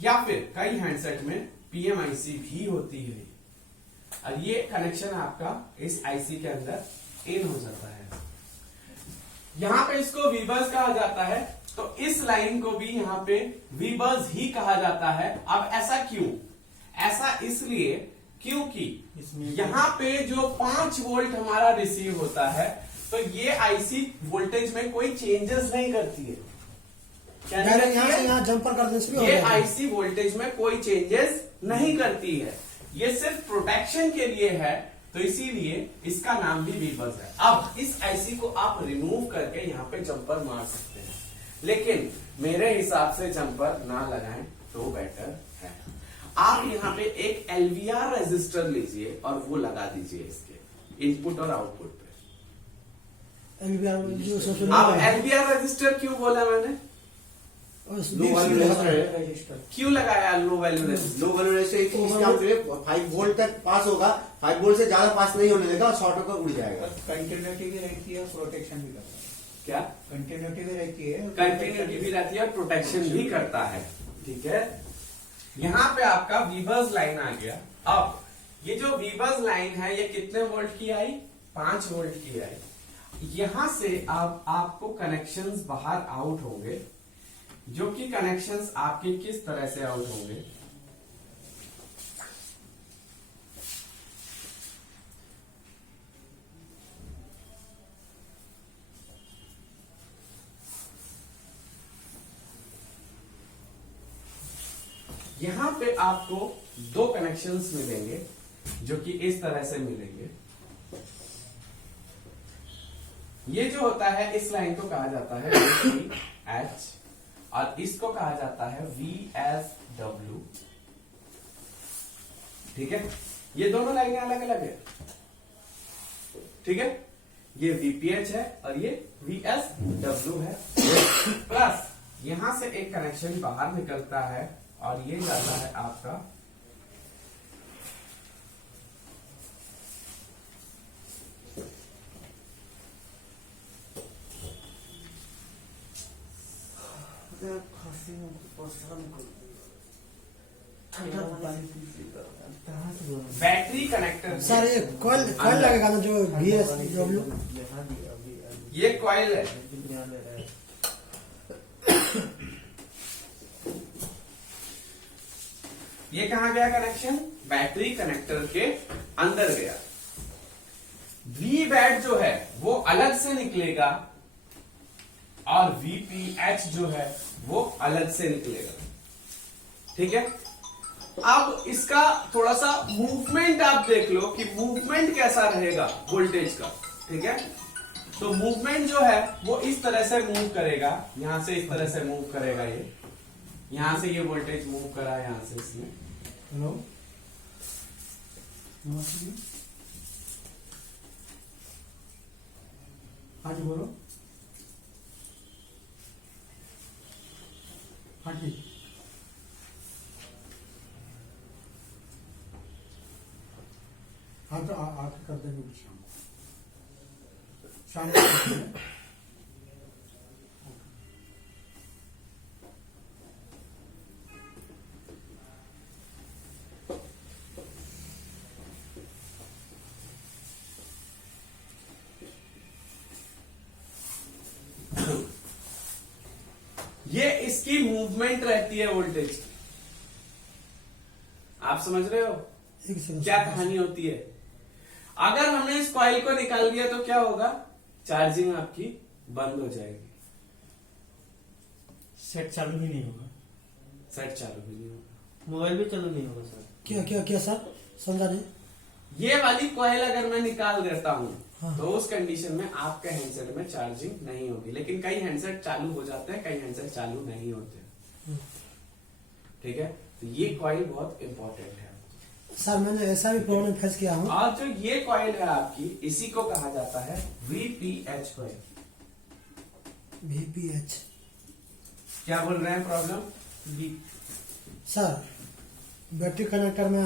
या फिर कई हैंडसेट में PMIC भी होती है और ये कनेक्शन आपका इस आईसी के अंदर इन हो जाता है। यहां पे इसको वीबर्स कहा जाता है, तो इस लाइन को भी यहां पे वीबर्स ही कहा जाता है। अब ऐसा क्यों? ऐसा इसलिए क्योंकि यहां पे जो 5 वोल्ट हमारा रिसीव होता है, तो ये आईसी वोल्टेज में कोई चेंजेस नहीं करती है। यहाँ से यहाँ जंपर करने से भी ये आईसी वोल्टेज में कोई चेंजेस नहीं करती है, ये सिर्फ प्रोटेक्शन के लिए है, तो इसीलिए इसका नाम भी वीबर्स है। अब इस आईसी को आप रिमूव करके यहाँ पे जंपर मार सकते हैं, लेकिन मेरे हिसाब से जंपर ना लगाएं तो बेटर है। आप यहाँ पे एक एलवीआर रेजिस्टर लीजिए और वो लगा दीजिए इसके इनपुट और आउटपुट पे। अब एलवीआर रेजिस्टर क्यों बोला मैंने? लो वैल्यू रेजिस्टर क्यों लगाया low value resistor? Low value resistor 5 volt तक पास होगा, 5 वोल्ट से ज्यादा पास नहीं होने देगा और शॉर्ट होकर उड़ जाएगा। कंटिन्यूटी भी रहती है, प्रोटेक्शन भी करता है। क्या कंटिन्यूटी भी रहती है, कंटिन्यूटी भी रहती है और प्रोटेक्शन भी करता है। ठीक है, यहाँ पे आपका वीबर्स लाइन आ गया। अब ये जो वीबर्स लाइन है ये कितने वोल्ट की आई? 5 वोल्ट की आई। यहां से आपको कनेक्शंस बाहर आउट होंगे, जो कि कनेक्शंस आपके किस तरह से आउट होंगे? यहां पे आपको 2 कनेक्शंस मिलेंगे, जो कि इस तरह से मिलेंगे। ये जो होता है इस लाइन को कहा जाता है VH और इसको कहा जाता है VSW। ठीक है, ये दोनों लाइनें अलग अलग है। ठीक है, ये VPH है और ये VSW है। प्लस यहां से एक कनेक्शन बाहर निकलता है और ये जाता है आपका बैटरी कनेक्टर। सर ये कॉइल लगेगा ना जो VSW? ये कॉइल है। ये कहां गया कनेक्शन? बैटरी कनेक्टर के अंदर गया। वी बैट जो है वो अलग से निकलेगा और VPH जो है वो अलग से निकलेगा। ठीक है, अब इसका थोड़ा सा मूवमेंट आप देख लो कि मूवमेंट कैसा रहेगा वोल्टेज का। ठीक है, तो मूवमेंट जो है वो इस तरह से मूव करेगा, यहां से इस तरह से मूव करेगा। ये यहां से ये वोल्टेज मूव करा यहां से इसमें। हेलो, हाँ जी बोलो। हाँ जी, हाँ तो आके कर देंगे शाम को करते हैं। ये इसकी मूवमेंट रहती है वोल्टेज की। आप समझ रहे हो क्या कहानी होती है? अगर हमने इस कॉइल को निकाल दिया तो क्या होगा? चार्जिंग आपकी बंद हो जाएगी, सेट चालू भी नहीं होगा, सेट चालू भी नहीं होगा, मोबाइल भी चालू नहीं होगा सर। क्या क्या क्या सर, समझा नहीं। ये वाली कॉइल अगर मैं निकाल देता हूं हाँ। तो उस कंडीशन में आपके हैंडसेट में चार्जिंग नहीं होगी। लेकिन कई हैंडसेट चालू हो जाते हैं, कई हैंडसेट चालू नहीं होते। ठीक है, तो ये कॉइल बहुत इंपॉर्टेंट है। सर मैंने ऐसा भी प्रॉब्लम फेस किया हूँ। और जो ये कॉइल है आपकी, इसी को कहा जाता है VPH कॉइल। VPH क्या बोल रहे हैं प्रॉब्लम? सर बैटरी कनेक्टर में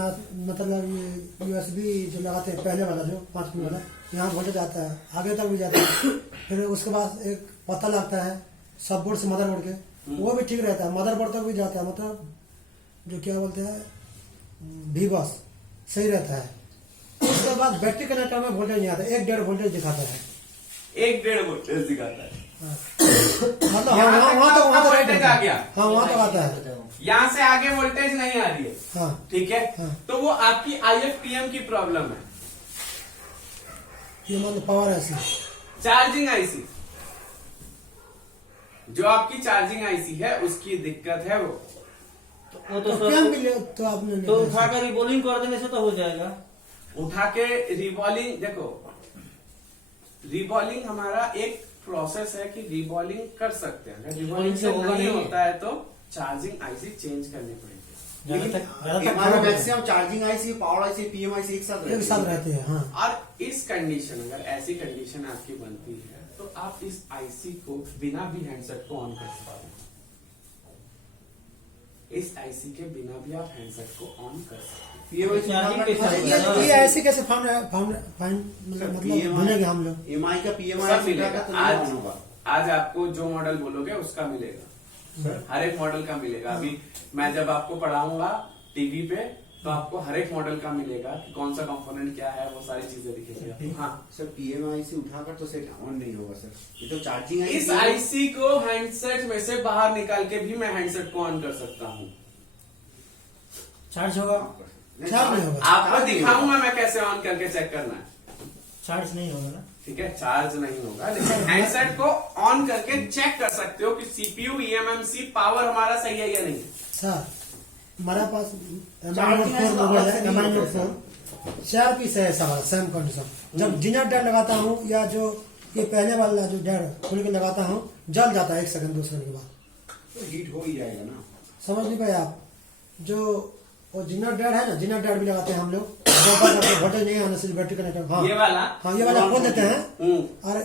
मतलब ये USB जो लगाते हैं पहले वाला, जो 5 पिन वाला, यहाँ वोल्टेज आता है, आगे तक भी जाता है। फिर उसके बाद एक पता लगता है सब बोर्ड से मदरबोर्ड के, वो भी ठीक रहता है, मदरबोर्ड तक भी जाता है। मतलब जो क्या बोलते हैं भी बस सही रहता है। उसके बाद बैटरी कनेक्टर में वोल्टेज नहीं आता, 1-1.5 वोल्टेज दिखाता है। 1-1.5 वोल्टेज दिखाता है। मतलब यहाँ हाँ, तक वहाँ तो आपका right वोल्टेज है। आ गया। हाँ वहाँ तो आता है। यहाँ से आगे वोल्टेज नहीं आ रही है। हाँ ठीक है, हाँ। तो वो आपकी IFTM की प्रॉब्लम है, ये मतलब पावर ऐसी। Charging IC. जो आपकी चार्जिंग आईसी है उसकी दिक्कत है वो। वो तो तो क्या सर मिले तो आपने तो उठाकर रिबोलिंग कर देने से तो हो जाएगा। उठा के रिबॉलिंग, देखो रिबॉलिंग हमारा एक प्रोसेस है कि रिबॉलिंग कर सकते हैं। अगर रिबॉलिंग से होगा नहीं नहीं। होता है तो चार्जिंग आईसी चेंज करनी पड़ेगी। हमारे maximum charging IC, power IC, PM IC एक साथ एक साथ रहते हैं। हाँ और इस कंडीशन, अगर ऐसी कंडीशन आपकी बनती है तो आप इस आईसी को बिना भी हैंडसेट को ऑन कर सकते हैं। इस आईसी के बिना भी आप हैंडसेट को ऑन कर सकते हैं। पीएम चार्जिंग कैसे आईसी होगा? ये ऐसे कैसे मतलब ढूंढेंगे हम लोग। एमआई का पीएम सब आईसी मिलेगा। तो नहीं ऑन होगा। आज आपको जो मॉडल बोलोगे उसका मिलेगा, हर एक मॉडल का मिलेगा। अभी मैं जब आपको पढ़ाऊंगा टीवी पे तो आपको हर एक मॉडल का मिलेगा कि कौन सा कंपोनेंट क्या है, वो सारी चीजें दिखेगी। हाँ, सर पीएम आईसी उठाकर तो सेट ऑन नहीं होगा सर, ये तो चार्जिंग इस आईसी को हैंडसेट में से बाहर निकाल के भी मैं हैंडसेट को ऑन कर सकता हूँ। चार्ज होगा? चार्ज नहीं होगा। आपको दिखाऊंगा मैं कैसे ऑन करके चेक करना है। चार्ज नहीं होगा ना? ठीक है, चार्ज नहीं होगा, लेकिन हैंडसेट को ऑन करके चेक कर सकते हो कि सीपीयू, ईएमएमसी पावर हमारा सही है या नहीं। सर हमारे पास चार्जिंग MI Note 4 तो मोबाइल अलग है, से नहीं MI Note होता 4 4 पीस है ऐसा वाला सेम कंडीशन। जब जिनर डेड लगाता हूँ या जो ये पहले वाला जो डेड खोल के लगाता हूँ जल जाता है 1 सेकंड 2 सेकंड के बाद। तो हीट हो ही जाएगा ना। समझ नहीं पाए आप? जो वो जिनर डेड है ना, जिनर डेड भी लगाते हैं हम लोग, वोल्टेज नहीं आने से बैटरी कनेक्टर। हाँ ये वाला? हाँ ये वाला खोल देते हैं हम्म। और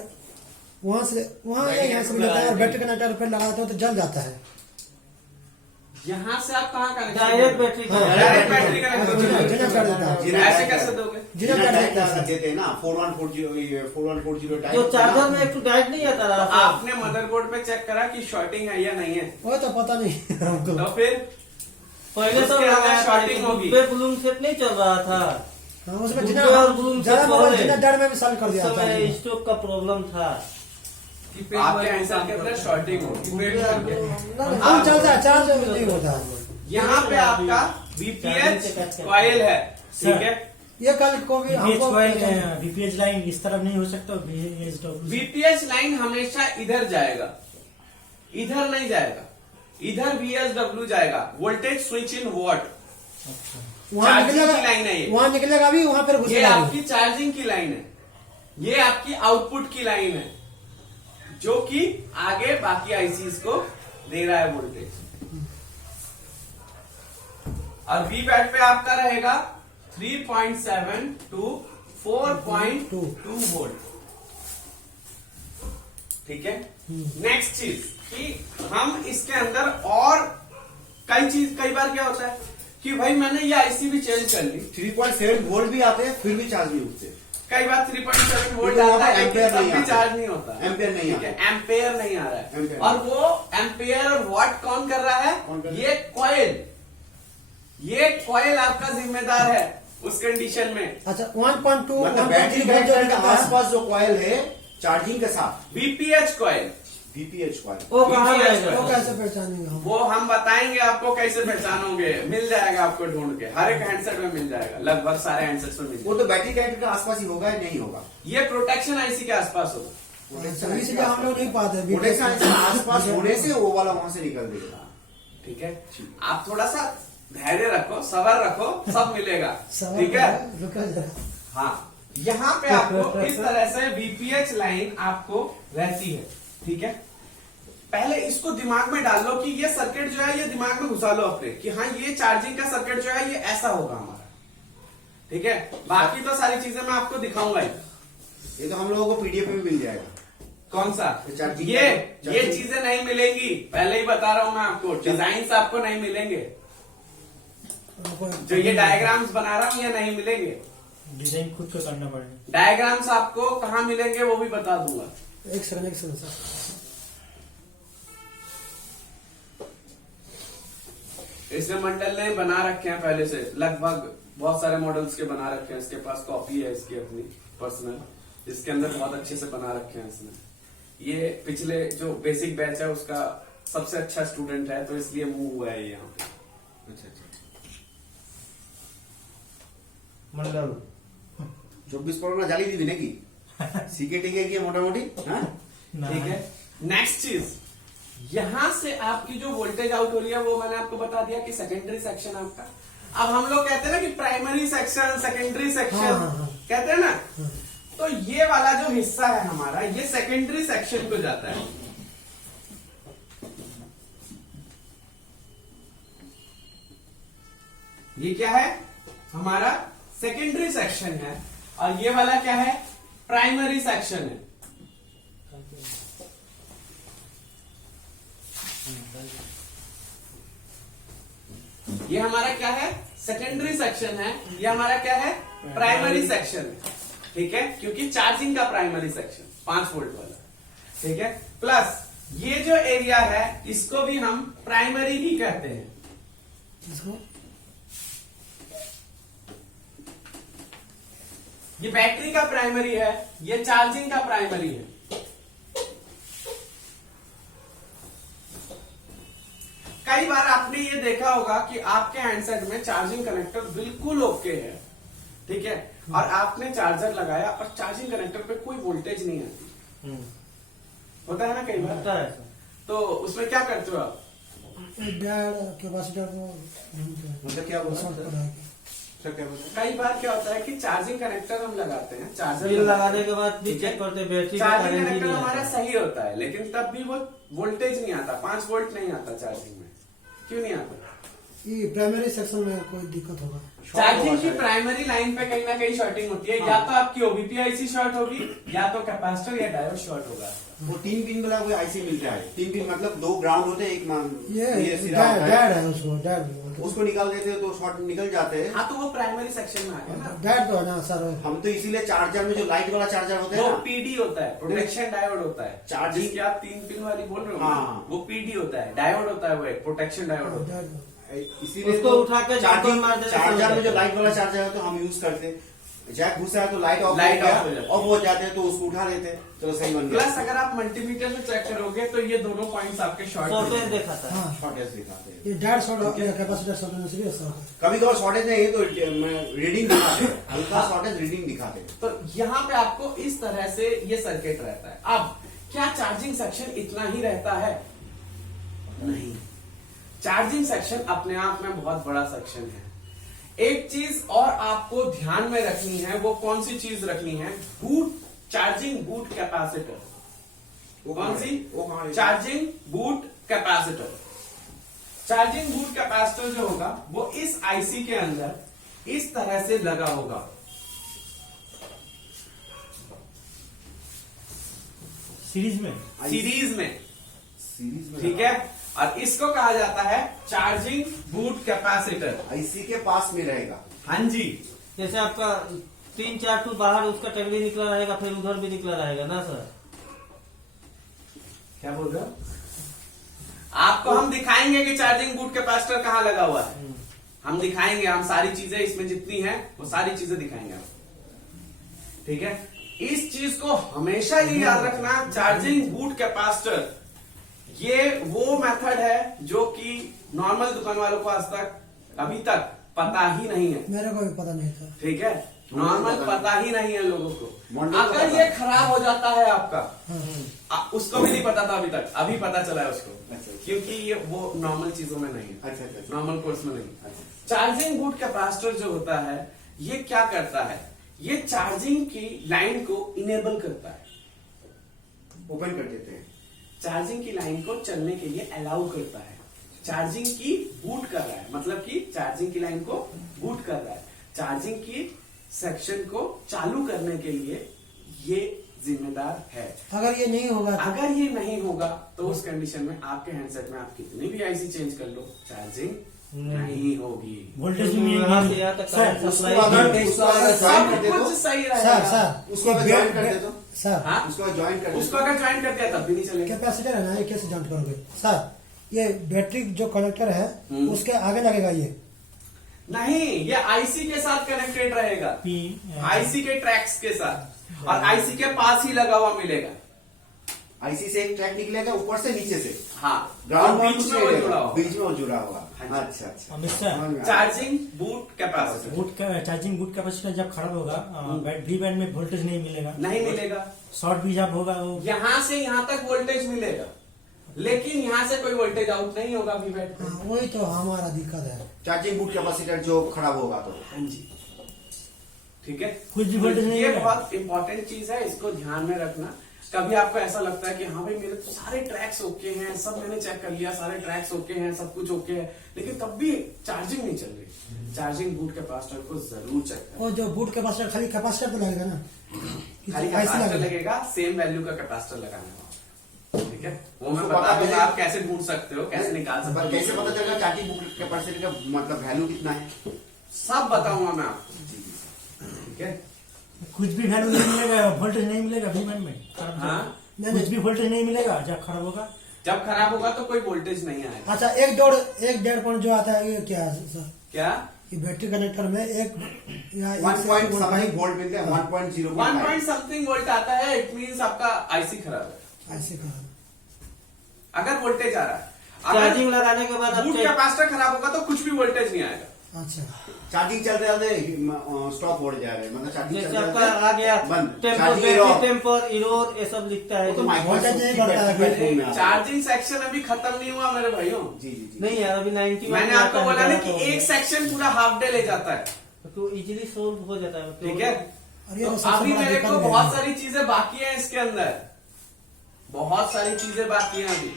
वहां से वहां यहाँ से भी जाता है और बैटरी कनेक्टर पे लगाते हो तो जल जाता है। यहाँ से आप कहाँ कनेक्ट डायरेक्ट बैटरी हाँ, डायरेक्ट बैटरी कनेक्ट जिनर कर देता है। ऐसे कैसे दोगे? जिनर कर देता है। देते हैं ना 4140 टाइप। जो चार्जर में एक तो डायरेक्ट नहीं आता रहा। आपने मदरबोर्ड पे चेक करा कि शॉर्टिंग है या नहीं है? वो तो पता नहीं हमको। तो फिर पहले तो उसके अंदर लगाया था, shorting होगी। पे ब्लूम सेट नहीं चल रहा था। हाँ उसमें दूसरे जिनर और ब्लूम ज्यादा से मोबाइल पहले। जिनर डेड में भी सॉल्व कर दिया था। समय स्टॉक का प्रॉब्लम था। आपके हैंडसेट के अंदर शॉर्टिंग होगी। फोन चलता है, चार्ज नहीं होता है। यहाँ पे आपका बीपीएच कॉइल है, ठीक है। ये कल को भी हमको बीपीएच लाइन इस तरफ नहीं हो सकता। बीपीएच लाइन हमेशा इधर जाएगा, इधर नहीं जाएगा, इधर VSW जाएगा, वोल्टेज स्विच इन वॉट। वहाँ चार्जिंग निकलेगा, की लाइन है ये। वहाँ निकलेगा भी, वहाँ पर ये घुसेगा भी। आपकी चार्जिंग की लाइन है, ये आपकी आउटपुट की लाइन है, जो कि आगे बाकी आईसीज को दे रहा है वोल्टेज। और V बैट पे आपका रहेगा 3.7 to 4.2 वोल्ट, ठीक है। नेक्स्ट चीज कि हम इसके अंदर और कई बार क्या होता है कि भाई मैंने ये आईसी भी चेंज कर ली, 3.7 वोल्ट भी आते हैं फिर भी चार्ज नहीं उठते। कई बार 3.7 वोल्ट तो वहाँ आता है पर लेकिन एम्पेयर तब नहीं भी आता। चार्ज नहीं होता, एम्पेयर नहीं ठीक है, आता। एम्पेयर नहीं आ रहा है। एम्पेयर। और वो एम्पेयर और वॉट कौन कर रहा कौन कर है? रहा है? ये कॉइल आपका जिम्मेदार है उस कंडीशन में। अच्छा 1.2 मतलब 1.3 बैटरी वोल्ट जो कनेक्टर के निकलता है, आसपास जो कॉइल है चार्जिंग के साथ बीपीएच कॉइल, बीपीएच कॉइल। वो कहाँ BPH जाएगा? वो कैसे पहचानेंगे हम? वो हम बताएंगे आपको कैसे पहचानोगे, मिल जाएगा आपको ढूंढ के, हर एक हैंडसेट में मिल जाएगा, लगभग सारे हैंडसेट में मिल वो जाएगा। तो बैटरी कनेक्टर के आसपास ही होगा या नहीं होगा? ये प्रोटेक्शन आईसी के आसपास होगा, इसलिए हम लोग नहीं पाते। प्रोटेक्शन के आसपास होने से वो वाला वहां से निकल देगा। ठीक है। आप थोड़ा सा धैर्य रखो, सबर रखो, सब मिलेगा, सवाल ठीक है। रुका जरा। हाँ, यहाँ पे आपको इस तरह से बीपीएच लाइन आपको रहती है, ठीक है। पहले इसको दिमाग में डाल लो कि ये सर्किट जो है ये दिमाग में घुसा लो अपने कि हाँ ये चार्जिंग का सर्किट जो है ये ऐसा होगा हमारा, ठीक है। बाकी तो सारी चीजें मैं आपको दिखाऊंगा ही। ये तो हम लोगों को पीडीएफ में मिल जाएगा। कौन सा? चार्जिंग ये चार्जिंग। चीजें नहीं मिलेंगी, पहले ही बता रहा हूं मैं आपको, डिजाइन आपको नहीं मिलेंगे, जो ये डायग्राम्स बना रहा हूं ये नहीं मिलेंगे। डिजाइन खुद को करना पड़ेगा। डायग्राम्स आपको कहाँ मिलेंगे वो भी बता दूंगा। एक सेकंड सर। इसने मंडल ने बना रखे हैं पहले से, लगभग बहुत सारे मॉडल्स के बना रखे हैं, इसके पास कॉपी है इसकी अपनी पर्सनल, इसके अंदर बहुत अच्छे से बना रखे हैं इसने। ये पिछले जो बेसिक बैच है उसका सबसे अच्छा स्टूडेंट है, तो इसलिए मूव हुआ है ये यहाँ पे। अच्छा अच्छा। मंडल 24 परगना जाली दी ने की सीकेटी के की मोटामोटी हाँ ठीक है। नेक्स्ट चीज, यहां से आपकी जो वोल्टेज आउट हो रही है वो मैंने आपको बता दिया कि सेकेंडरी सेक्शन आपका। अब हम लोग कहते हैं ना कि प्राइमरी सेक्शन, सेकेंडरी सेक्शन हाँ। कहते हैं ना, तो ये वाला जो हिस्सा है हमारा, ये सेकेंडरी सेक्शन को जाता है। ये क्या है हमारा सेकेंडरी सेक्शन है, और ये वाला क्या है प्राइमरी सेक्शन है। ये हमारा क्या है सेकेंडरी सेक्शन है, ये हमारा क्या है प्राइमरी सेक्शन है। ठीक है, क्योंकि चार्जिंग का प्राइमरी सेक्शन 5 वोल्ट वाला, ठीक है। प्लस ये जो एरिया है इसको भी हम प्राइमरी ही कहते हैं। इसको ये बैटरी का प्राइमरी है, ये चार्जिंग का प्राइमरी है। कई बार आपने ये देखा होगा कि आपके हैंडसेट में चार्जिंग कनेक्टर बिल्कुल ओके है, ठीक है, और आपने चार्जर लगाया और चार्जिंग कनेक्टर पे कोई वोल्टेज नहीं आती। होता है ना कई बार, होता है सर। तो उसमें क्या करते हो आप? डैड कैपेसिटर को मतलब क्या बोल शॉर्ट रहा करा के सर क्या बोल कई बार क्या होता है कि चार्जिंग कनेक्टर हम लगाते हैं, चार्जर बिल लगाने के बाद भी ठीक है? चेक करते हैं बैटरी का चार्जिंग करंट ही कनेक्टर नहीं हमारा आता। सही होता है, लेकिन तब भी वो वोल्टेज नहीं आता, 5 वोल्ट नहीं आता चार्जिंग में। क्यों नहीं आता? ये प्राइमरी सेक्शन में कोई दिक्कत होगा। चार्जिंग की प्राइमरी लाइन पे कहीं ना कहीं शॉर्टिंग होती है, या तो आपकी ओबीपी आईसी शॉर्ट होगी, या तो कैपेसिटर या डायोड शॉर्ट होगा। वो 3 पिन वाला कोई आईसी मिलता है। 3 पिन मतलब 2 ग्राउंड होते हैं, एक ये सिरा होता है। डैड है उसको, डैड उसको निकाल देते हैं तो शॉर्ट निकल जाते हैं। हाँ, तो वो प्राइमरी सेक्शन में आ गया ना। डैड तो है ना सर। हम तो इसीलिए चार्जर में जो लाइट वाला चार्जर होता है वो ना, पीडी होता है, प्रोटेक्शन डायोड होता है। चार्जिंग- जिसकी आप 3 पिन वाली बोल रहे हो हाँ। ना, वो पीडी होता है, डायोड होता है, वो एक प्रोटेक्शन डायोड होता है। डैड इसीलिए उसको तो उठा के चार्जिंग जंपर मार देते हैं, चार्जर में जो तो लाइट वाला चार्जर है तो हम यूज करते हैं। जैक घुसा है तो लाइट ऑफ लाइट ऑफ हो हो जाती है। ऑफ हो जाते हैं तो उसको उठा लेते हैं, चलो सही बन गया। प्लस अगर आप मल्टीमीटर से चेक करोगे तो ये दोनों पॉइंट्स आपके शॉर्ट सॉफ्टवेयर दिखाता है। हाँ, शॉर्टेज दिखाते हैं। ये डैड शॉर्ट या कैपेसिटर शॉर्ट होने से भी ऐसा होता है। कभी कभार शॉर्टेज नहीं है तो रीडिंग दिखाते हैं, हल्का शॉर्टेज रीडिंग दिखाते हैं। तो यहाँ पे आपको इस तरह से ये सर्किट रहता है। अब क्या चार्जिंग सेक्शन इतना ही रहता है? नहीं, चार्जिंग सेक्शन अपने आप में बहुत बड़ा सेक्शन है। एक चीज और आपको ध्यान में रखनी है, वो कौन सी चीज रखनी है? Boot, charging boot capacitor. वो कौन सी? वो कहाँ है? Charging boot capacitor. Charging boot capacitor जो होगा वो इस आईसी के अंदर इस तरह से लगा होगा। सीरीज में सीरीज में, सीरीज में ठीक है। और इसको कहा जाता है चार्जिंग बूट कैपेसिटर। आईसी के पास में रहेगा। हाँ जी, जैसे आपका 3-4 टू बाहर उसका टेबल निकला रहेगा, फिर उधर भी निकला रहेगा ना सर। क्या बोल रहे हो? आपको हम दिखाएंगे कि चार्जिंग बूट कैपेसिटर कहाँ लगा हुआ है। हम दिखाएंगे, हम सारी चीजें इसमें जितनी हैं वो सारी चीजें दिखाएंगे आपको, ठीक है। इस चीज को हमेशा ये याद रखना, चार्जिंग बूट कैपेसिटर ये वो मेथड है जो कि नॉर्मल दुकान वालों को आज तक अभी तक पता ही नहीं है, मेरे को भी पता नहीं था। ठीक है। नॉर्मल पता ही नहीं है लोगों को। मॉडल को अगर पता ये खराब हो जाता है आपका, हाँ, उसको भी नहीं पता था अभी तक, अभी पता चला है उसको, अच्छा। क्योंकि ये वो नॉर्मल चीजों में नहीं है, अच्छा अच्छा नॉर्मल कोर्स में नहीं। अच्छा। चार्जिंग बूट कैपेसिटर जो होता है ये क्या करता है? ये चार्जिंग की लाइन को इनेबल करता है, ओपन कर देते हैं। चार्जिंग की लाइन को चलने के लिए अलाउ करता है। चार्जिंग की बूट कर रहा है, मतलब कि चार्जिंग की लाइन को बूट कर रहा है। चार्जिंग की सेक्शन को चालू करने के लिए ये जिम्मेदार है। अगर ये नहीं होगा तो अगर ये नहीं होगा तो उस कंडीशन में आपके हैंडसेट में आप कितनी भी आईसी चेंज कर लो, चार्जिंग नहीं होगी। वोल्टेज में यहाँ से यहाँ तक करंट उसको सप्लाई अगर सब ज्वाइन कर दे कुछ तो सही सर रहेगा। सर उसको अगर ज्वाइन कर दे तो सर हाँ? उसको ज्वाइन कर दे उसको अगर ज्वाइन कर दिया तब भी नहीं चलेगा। कैपेसिटर है ना, ये कैसे जॉइंट करोगे सर? ये बैटरी जो कनेक्टर है उसके आगे लगेगा ये। नहीं, ये आईसी के साथ कनेक्टेड रहेगा, आईसी के ट्रैक्स के साथ, और आईसी के पास ही लगा हुआ मिलेगा। आईसी से एक ट्रैक निकलेगा ऊपर से नीचे से, हाँ, ग्राउंड और बीच में वो जुड़ा हुआ। बीच में वो जुड़ा हुआ। हाँ। अच्छा अच्छा, मिस्टर समझ में आया। चार्जिंग बूट कैपेसिटर बूट का चार्जिंग बूट कैपेसिटर जब खराब होगा वी बैंड में वोल्टेज नहीं मिलेगा, नहीं मिलेगा। शॉर्ट भी जब होगा वो यहाँ से यहाँ तक वोल्टेज मिलेगा, लेकिन यहाँ से कोई वोल्टेज आउट नहीं होगा वी बैट पे। हाँ, वही तो हमारा दिक्कत है। चार्जिंग बूट कैपेसिटर जो खराब होगा तो। हाँ जी, ठीक है। कुछ भी वोल्टेज नहीं ये मिलेगा। बहुत इंपॉर्टेंट चीज है, इसको ध्यान में रखना। कभी आपको ऐसा लगता है कि हाँ भाई मेरे तो सारे ट्रैक्स ओके हैं, सब मैंने चेक कर लिया, सारे ट्रैक्स ओके हैं, सब कुछ ओके है, लेकिन तब भी चार्जिंग नहीं चल रही। चार्जिंग बूट कैपेसिटर को जरूर चेक करें। वो जो बूट कैपेसिटर खाली कैपेसिटर तो लगेगा ना, खाली ऐसे कैपेसिटर लगेगा। लगेगा, सेम वैल्यू का कैपेसिटर लगाना होगा, ठीक है। वो मैं उसको बता पता दूंगा है- आप कैसे ढूंढ सकते हो, कैसे निकाल सकते हो। कैसे पता चलेगा चार्जिंग बूट कैपेसिटर का मतलब वैल्यू कितना है? सब बताऊंगा मैं आपको, ठीक है। कुछ भी वैल्यू नहीं मिलेगा, वोल्टेज नहीं मिलेगा वी बैंड में खराब हाँ? जब- कुछ भी वोल्टेज नहीं मिलेगा जब खराब होगा। जब खराब होगा तो कोई वोल्टेज नहीं आएगा। अच्छा, एक डेढ़ पॉइंट जो आता है ये क्या है सर? क्या? कि बैटरी कनेक्टर में एक या 1 पॉइंट 1.5 समथिंग वोल्ट मिलते हैं, 1.0 1 पॉइंट समथिंग वोल्ट आता है, इट मीन्स आपका आईसी खराब है। ऐसे कहा। अगर वोल्टेज आ रहा है, चार्जिंग लगाने के बाद आप बूट कैपेसिटर खराब होगा तो कुछ भी वोल्टेज नहीं आएगा। अच्छा, चार्जिंग चल रहे हैं स्टॉप हो जा रहे हैं, मतलब चार्जिंग जैसे चल आपका रहे आ गया बंद, tamper, charging battery off। Tamper, error, ये सब लिखता है। वो तो वोल्टेज नहीं बढ़ता है, माइक्रोस्कोप में आ रहा है। चार्जिंग सेक्शन अभी खत्म नहीं हुआ मेरे भाइयों। जी जी जी। नहीं यार, अभी 90 मैंने आपको बोला ना कि एक सेक्शन पूरा हाफ डे ले जाता है, तो इजीली सोल्व हो जाता है। ठीक है। और ये तो तो सबसे अभी बड़ा मेरे दिक्कत को है। बहुत सारी चीजें बाकी हैं इसके अंदर, बहुत सारी चीजें बाकी हैं अभी,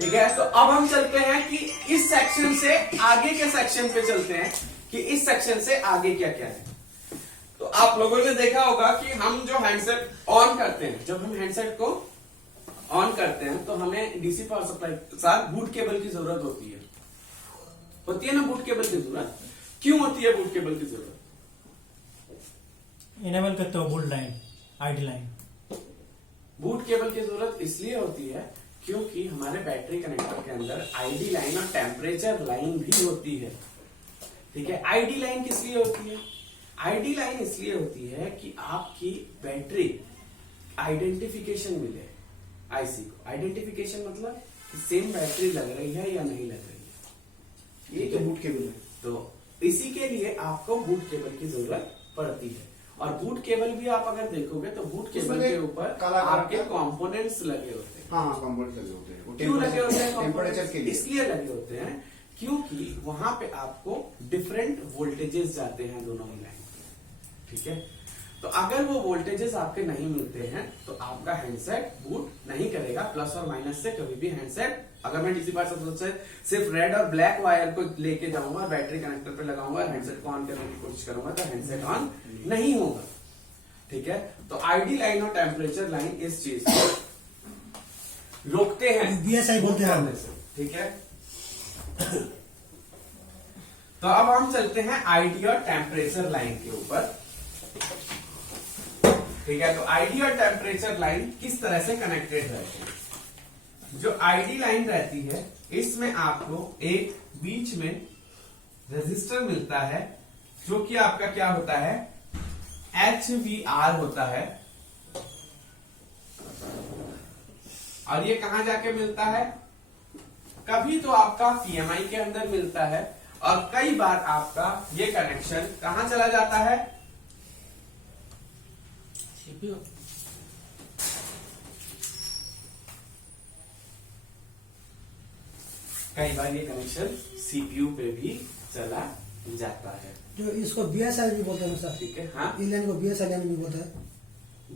ठीक है। तो अब हम चलते हैं कि इस सेक्शन से आगे के सेक्शन पे चलते हैं कि इस सेक्शन से आगे क्या क्या है। तो आप लोगों ने देखा होगा कि हम जो हैंडसेट ऑन करते हैं, जब हम हैंडसेट को ऑन करते हैं तो हमें डीसी पावर सप्लाई के साथ बूट केबल की जरूरत होती है ना। बूट केबल की जरूरत क्यों होती है? बूट केबल की जरूरत इनेबल करते हो boot line, ID line. Boot cable की जरूरत इसलिए होती है क्योंकि हमारे बैटरी कनेक्टर के अंदर आईडी लाइन और टेम्परेचर लाइन भी होती है, ठीक है। आईडी लाइन किस लिए होती है? आईडी लाइन इसलिए होती है कि आपकी बैटरी आइडेंटिफिकेशन मिले आईसी को। आइडेंटिफिकेशन मतलब कि सेम बैटरी लग रही है या नहीं लग रही है, ये तो बूट केबल है। तो इसी के लिए आपको बूट केबल की जरूरत पड़ती है। और बूट केबल भी आप अगर देखोगे तो बूट केबल उसमें के ऊपर काला कलर आपके का- कंपोनेंट्स लगे होते हैं। हाँ हाँ, कंपोनेंट लगे होते हैं। वो क्यों लगे होते हैं टेम्परेचर components? के लिए। इसलिए लगे होते हैं क्योंकि वहां पे आपको डिफरेंट वोल्टेजेस जाते हैं दोनों ही लाइन पे, ठीक है। तो अगर वो वोल्टेजेस आपके नहीं मिलते हैं तो आपका हैंडसेट बूट नहीं करेगा। प्लस और माइनस से कभी भी हैंडसेट, अगर मैं डीसी पावर से सिर्फ रेड और ब्लैक वायर को लेके जाऊंगा और बैटरी कनेक्टर पे लगाऊंगा और हैंडसेट को ऑन करने की कोशिश करूंगा तो हैंडसेट ऑन नहीं होगा, ठीक है। तो आईडी लाइन और टेम्परेचर लाइन इस चीज को रोकते हैं, BSI बोलते हैं हम। करने से, ठीक है। तो अब हम चलते हैं आईडी और टेम्परेचर लाइन के ऊपर, ठीक है। तो आईडी और टेम्परेचर लाइन किस तरह से कनेक्टेड रहते हैं? जो आईडी लाइन रहती है इसमें आपको एक बीच में रेजिस्टर मिलता है जो कि आपका क्या होता है, HVR होता है। और ये कहां जाके मिलता है? कभी तो आपका PMI के अंदर मिलता है और कई बार आपका ये कनेक्शन कहां चला जाता है? सीपीयू। कई बार ये कनेक्शन CPU पे भी चला जाता है, जो इसको BSI भी बोलते हैं सर, ठीक है। हाँ, इस लाइन को BSI लाइन भी बोलते हैं।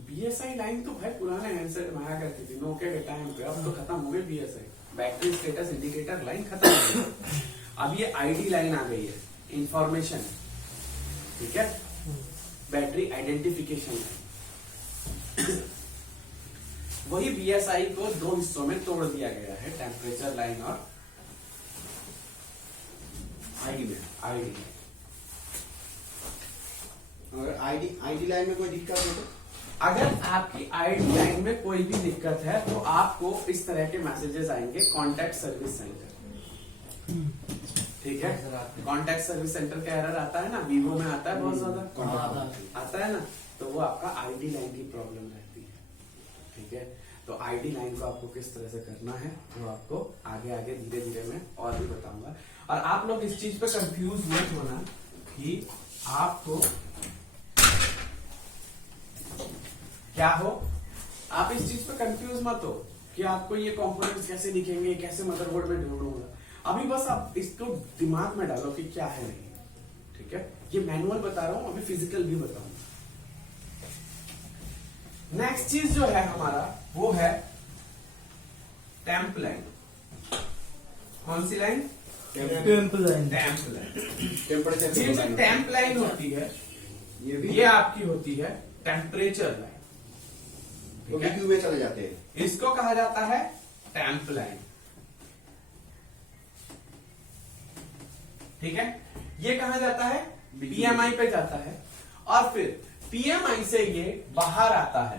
BSI लाइन तो भाई पुराने हैंडसेट में आया करती थी नोकिया के टाइम पे, अब तो खत्म हो गई BSI। Battery status indicator line खत्म हो गई, अब ये आईडी लाइन आ गई है, इंफॉर्मेशन, ठीक है, बैटरी आइडेंटिफिकेशन लाइन। वही BSI को दो हिस्सों में तोड़ दिया गया है, टेम्परेचर लाइन और आईडी में। आईडी। अगर आईडी लाइन में कोई दिक्कत हो तो अगर आपकी आईडी लाइन में कोई भी दिक्कत है तो आपको इस तरह के मैसेजेस आएंगे कॉन्टैक्ट सर्विस सेंटर। ठीक है, कॉन्टैक्ट सर्विस सेंटर का एरर आता है ना, वीवो में आता है बहुत ज्यादा, आता है ना, तो वो आपका आईडी लाइन की प्रॉब्लम रहती है। ठीक है, तो आईडी लाइन को आपको किस तरह से करना है वो आपको आगे आगे धीरे धीरे मैं और भी बताऊंगा। और आप लोग इस चीज पे कंफ्यूज मत होना कि आपको क्या हो, आप इस चीज पे कंफ्यूज मत हो कि आपको ये कंपोनेंट्स कैसे दिखेंगे, कैसे मदरबोर्ड में ढूंढूंगा। अभी बस आप इसको दिमाग में डालो कि क्या है नहीं। ठीक है, ये मैनुअल बता रहा हूं, अभी फिजिकल भी बताऊंगा। नेक्स्ट चीज जो है हमारा वो है टेम्प लाइन। कौन सी line? Temp line. Temp line. Temperature ये जो टेम्प लाइन होती है ये आपकी होती है टेम्परेचर लाइन। तो ठीक है, BQ में चले जाते हैं। इसको कहा जाता है टेम्प लाइन। ठीक है, ये कहा जाता है पीएमआई पे जाता है और फिर पीएमआई से ये बाहर आता है,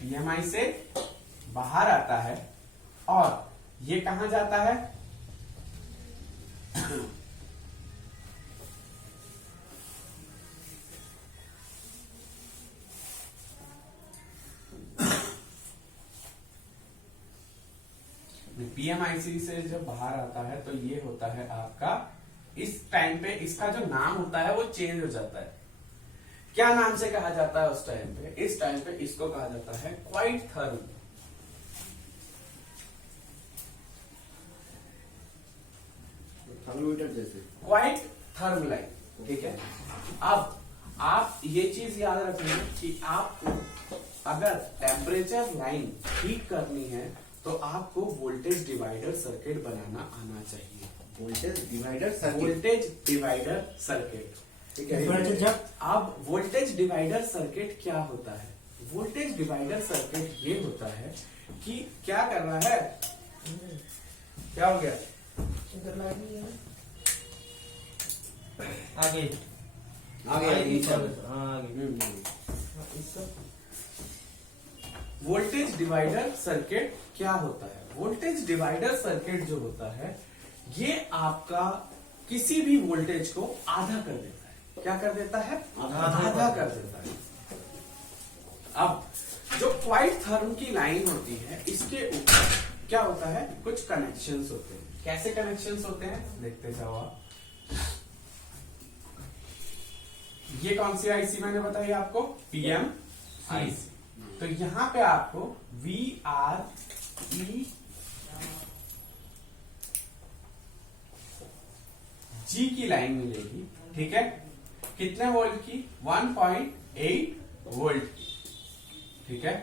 पीएमआई से बाहर आता है और ये कहां जाता है? पीएमआईसी से जब बाहर आता है तो ये होता है आपका, इस टाइम पे इसका जो नाम होता है वो चेंज हो जाता है। क्या नाम से कहा जाता है उस टाइम पे? इस टाइम पे इसको कहा जाता है क्वाइट थर्म। थर्मोमीटर जैसे क्वाइट थर्म लाइन। ठीक है, अब आप ये चीज याद रखना कि आपको अगर टेम्परेचर लाइन ठीक करनी है तो आपको वोल्टेज डिवाइडर सर्किट बनाना आना चाहिए। Voltage divider circuit. Voltage divider circuit. ठीक है, वोल्टेज जब अब वोल्टेज डिवाइडर सर्किट क्या होता है? वोल्टेज डिवाइडर सर्किट ये होता है कि क्या कर रहा है, क्या हो गया? आगे आगे नीचे। आगे। वोल्टेज डिवाइडर सर्किट क्या होता है? वोल्टेज डिवाइडर सर्किट जो होता है ये आपका किसी भी वोल्टेज को आधा कर देता है। क्या कर देता है? आधा कर देता है। अब जो क्वाइट थर्म की लाइन होती है इसके ऊपर क्या होता है? कुछ कनेक्शंस होते हैं। कैसे कनेक्शंस होते हैं देखते जाओ आप। ये कौन सी आईसी मैंने बताई आपको? PM IC. तो यहां पे आपको VRE G की लाइन मिलेगी। ठीक है, कितने वोल्ट की? 1.8 वोल्ट की। ठीक है,